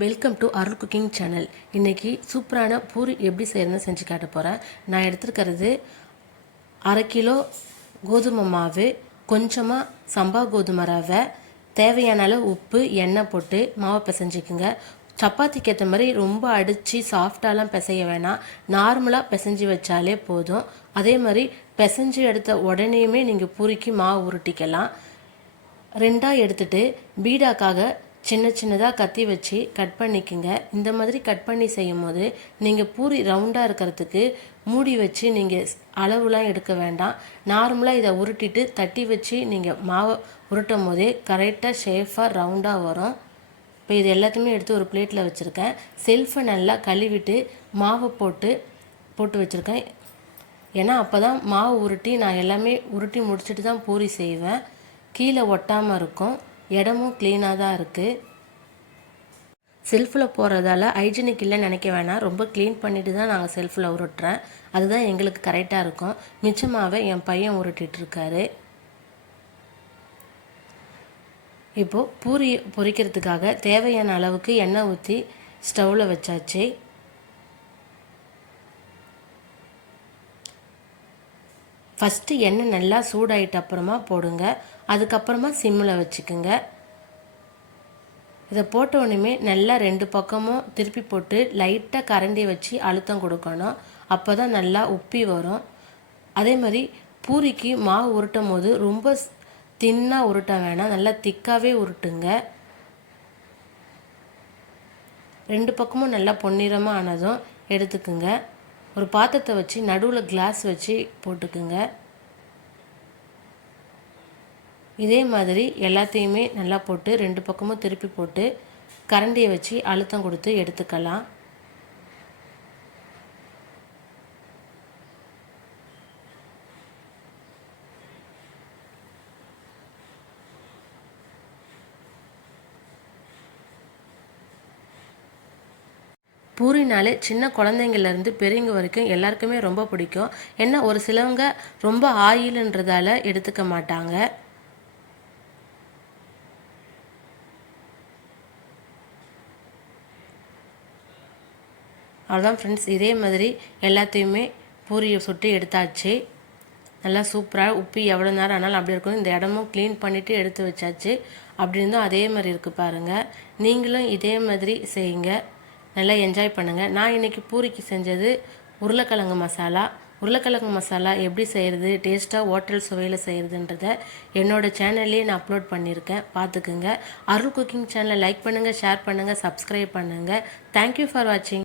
Welcome to Arul cooking channel இன்றைக்கி சூப்பரான பூரி எப்படி செய்யறதுன்னு செஞ்சு காட்ட போகிறேன் நான் எடுத்துருக்கிறது அரை கிலோ கோதுமை மாவு கொஞ்சமாக சம்பா கோதுமை ரவை தேவையான அளவு உப்பு எண்ணெய் போட்டு மாவை பிசைஞ்சிக்குங்க. சப்பாத்திக்கு ஏற்ற மாதிரி ரொம்ப அடித்து சாஃப்டாலாம் பிசைய வேணாம். நார்மலாக பிசைஞ்சு வச்சாலே போதும். அதே மாதிரி பிசைஞ்சு எடுத்த உடனேயுமே நீங்கள் பூரிக்கு மாவு உருட்டிக்கலாம். ரெண்டாக எடுத்துட்டு பீடாக்காக சின்ன சின்னதாக கத்தி வச்சு கட் பண்ணிக்கோங்க. இந்த மாதிரி கட் பண்ணி செய்யும் போது நீங்கள் பூரி ரவுண்டாக இருக்கிறதுக்கு மூடி வச்சு நீங்கள் அளவுலாம் எடுக்க வேண்டாம். நார்மலாக இதை உருட்டிட்டு தட்டி வச்சு நீங்கள் மாவை உருட்டும் போதே கரெக்டாக ஷேஃபாக ரவுண்டாக வரும். இப்போ இது எல்லாத்தையுமே எடுத்து ஒரு பிளேட்டில் வச்சுருக்கேன். செல்ஃபை நல்லா கழுவிட்டு மாவை போட்டு போட்டு வச்சுருக்கேன். ஏன்னா அப்போ தான் மாவு உருட்டி நான் எல்லாமே உருட்டி முடிச்சுட்டு தான் பூரி செய்வேன். கீழே ஒட்டாமல் இருக்கும். இடமும் க்ளீனாக தான் இருக்குது செல்ஃபில் போடுறதால ஹைஜீனிக் இல்லைன்னு நினைக்க வேணாம். ரொம்ப க்ளீன் பண்ணிட்டு தான் நாங்கள் செல்ஃபில் உருட்டுறேன். அதுதான் எங்களுக்கு கரெக்டாக இருக்கும். மிச்சமாகவே என் பையன் உருட்டிட்டு இருக்காரு. இப்போது பூரி பொரிக்கிறதுக்காக தேவையான அளவுக்கு எண்ணெய் ஊற்றி ஸ்டவ்வில் வச்சாச்சு. ஃபஸ்ட்டு எண்ணெய் நல்லா சூடாயிட்ட அப்புறமா போடுங்க. அதுக்கப்புறமா சிம்மில் வச்சுக்குங்க. இதை போட்ட உடனே நல்லா ரெண்டு பக்கமும் திருப்பி போட்டு லைட்டாக கரண்டி வச்சு அழுத்தம் கொடுக்கணும். அப்போ தான் நல்லா உப்பி வரும். அதே மாதிரி பூரிக்கு மாவு உருட்டும் போது ரொம்ப தின்னாக உருட்ட வேணாம். நல்லா திக்காகவே உருட்டுங்க. ரெண்டு பக்கமும் நல்லா பொன்னிறமாக ஆனதும் எடுத்துக்குங்க. ஒரு பாத்திரத்தை வச்சு நடுவில் கிளாஸ் வச்சு போட்டுக்குங்க. இதே மாதிரி எல்லாத்தையுமே நல்லா போட்டு ரெண்டு பக்கமும் திருப்பி போட்டு கரண்டியை வச்சு அழுத்தம் கொடுத்து எடுத்துக்கலாம். பூரினாலே சின்ன குழந்தைங்கள்லேருந்து பெரியவங்க வரைக்கும் எல்லாருக்குமே ரொம்ப பிடிக்கும். ஏன்னா ஒரு சிலவங்க ரொம்ப ஆயிலுன்றதால எடுத்துக்க மாட்டாங்க. அவ்வளோதான் ஃப்ரெண்ட்ஸ் இதே மாதிரி எல்லாத்தையுமே பூரியை சுட்டு எடுத்தாச்சு. நல்லா சூப்பராக உப்பி எவ்வளோ நேரம் ஆனாலும் அப்படி இருக்கும். இந்த இடமும் க்ளீன் பண்ணிவிட்டு எடுத்து வச்சாச்சு. அப்படி இருந்தும் அதே மாதிரி இருக்குது பாருங்கள் நீங்களும் இதே மாதிரி செய்யுங்க. நல்லா என்ஜாய் பண்ணுங்கள் நான் இன்றைக்கி பூரிக்கு செஞ்சது உருளைக்கிழங்கு மசாலா. உருளைக்கிழங்கு மசாலா எப்படி செய்கிறது டேஸ்ட்டாக ஹோட்டல் சுவையில் செய்கிறதுன்றத என்னோடய சேனல்லே நான் அப்லோட் பண்ணியிருக்கேன். பார்த்துக்குங்க. அருள் குக்கிங் சேனலை லைக் பண்ணுங்கள் ஷேர் பண்ணுங்கள் சப்ஸ்கிரைப் பண்ணுங்கள் தேங்க்யூ ஃபார் வாட்சிங்